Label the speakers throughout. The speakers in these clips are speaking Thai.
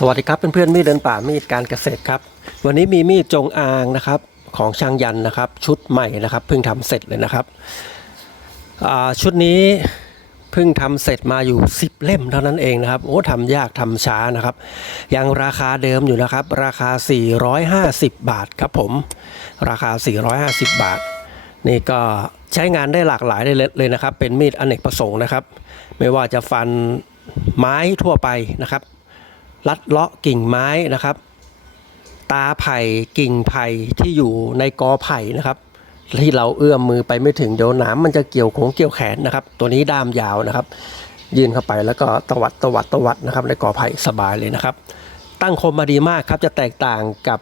Speaker 1: สวัสดีครับเพื่อนๆมีดเดินป่ามีดการเกษตรครับ วันนี้มีมีดจงอางนะครับของช่างยันนะครับ ชุดใหม่นะครับเพิ่งทำเสร็จเลยนะครับชุดนี้เพิ่งทำเสร็จมาอยู่ 10 เล่มเท่านั้นเองนะครับโอ้ทำยากทำช้านะครับ ยังราคาเดิมอยู่นะครับ ราคา 450 บาทครับผม ราคา 450 บาท นี่ก็ใช้งานได้หลากหลายเลยเลยนะครับ เป็นมีดอเนกประสงค์นะครับ ไม่ว่าจะฟันไม้ทั่วไปนะครับ ลัดเลาะกิ่งไม้นะครับ ตาไผ่กิ่งไผ่ที่อยู่ในกอไผ่นะครับที่เราเอื้อมมือไปไม่ถึงเดี๋ยวหนามมันจะเกี่ยวของเกี่ยวแขนนะครับ ตัวนี้ด้ามยาวนะครับ ยื่นเข้าไปแล้วก็ตวัดตวัดตวัดนะครับ ในกอไผ่สบายเลยนะครับ ตั้งคมมาดีมากครับจะแตกต่างกับ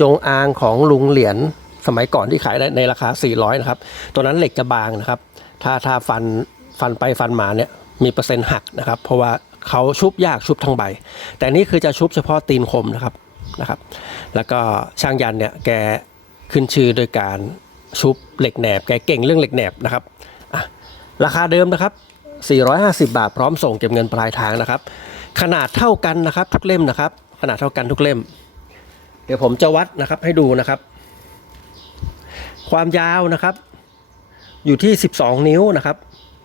Speaker 1: จงอางของลุงเหรียญสมัยก่อนที่ขายได้ในราคา 400 นะครับ ตัวนั้นเหล็กจะบางนะครับ ถ้าถ้าฟันฟันไปฟันมาเนี่ยมีเปอร์เซ็นต์หักนะครับ เพราะว่า เขาชุบยากชุบทั้งใบ แต่นี่คือจะชุบเฉพาะตีนคมนะครับนะครับ แล้วก็ช่างยันเนี่ยแกขึ้นชื่อโดยการชุบเหล็กแหนบ แกเก่งเรื่องเหล็กแหนบนะครับราคาเดิมนะครับ 450 บาทพร้อมส่งเก็บเงินปลายทางนะครับ ขนาดเท่ากันนะครับทุกเล่มนะครับ ขนาดเท่ากันทุกเล่ม เดี๋ยวผมจะวัดนะครับให้ดูนะครับ ความยาวนะครับ อยู่ที่ 12 นิ้วนะครับ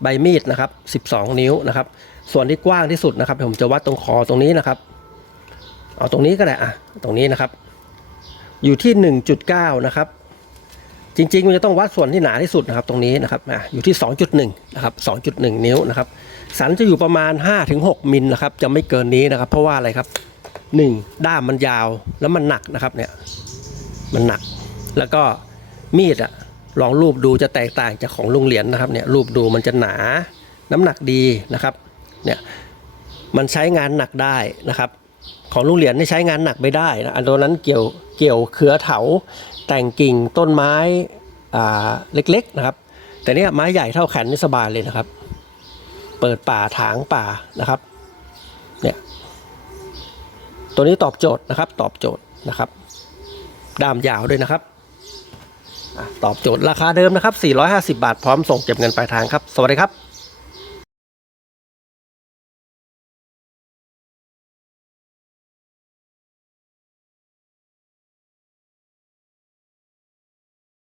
Speaker 1: ใบมีดนะครับ 12 นิ้วนะครับ ส่วนที่กว้างที่สุดนะครับผมจะวัดตรงคอตรงนี้นะครับ เอาตรงนี้ก็ได้อะตรงนี้นะครับ อยู่ที่ 1.9 นะครับ จริงๆมันจะต้องวัดส่วนที่หนาที่สุดนะครับ ตรงนี้นะครับอะอยู่ที่ 2.1 นะครับ 2.1 นิ้วนะครับ สันจะอยู่ประมาณ 5-6มิลนะครับ จะไม่เกินนี้นะครับ เพราะว่าอะไรครับ 1. ด้ามมันยาวแล้วมันหนักนะครับเนี่ย มันหนัก แล้วก็มีดอะ ลองรูปดูจะแตกต่างจากของลุงเหรียญนะครับเนี่ยรูปดูมันจะหนาน้ำหนักดีนะครับเนี่ยมันใช้งานหนักได้นะครับของลุงเหรียญนี่ใช้งานหนักไม่ได้นะอันตัวนั้นเกี่ยวเกี่ยวเครือเถาแต่งกิ่งต้นไม้อ่าเล็กๆนะครับ แต่เนี่ยไม้ใหญ่เท่าแขนนี่สบายเลยนะครับ เปิดป่าถางป่านะครับเนี่ยตัวนี้ตอบโจทย์นะครับตอบโจทย์นะครับด้ามยาวด้วยนะครับ ตอบโจทย์ราคาเดิมนะครับ 450 บาทพร้อมส่งเก็บเงินปลายทางครับ สวัสดีครับ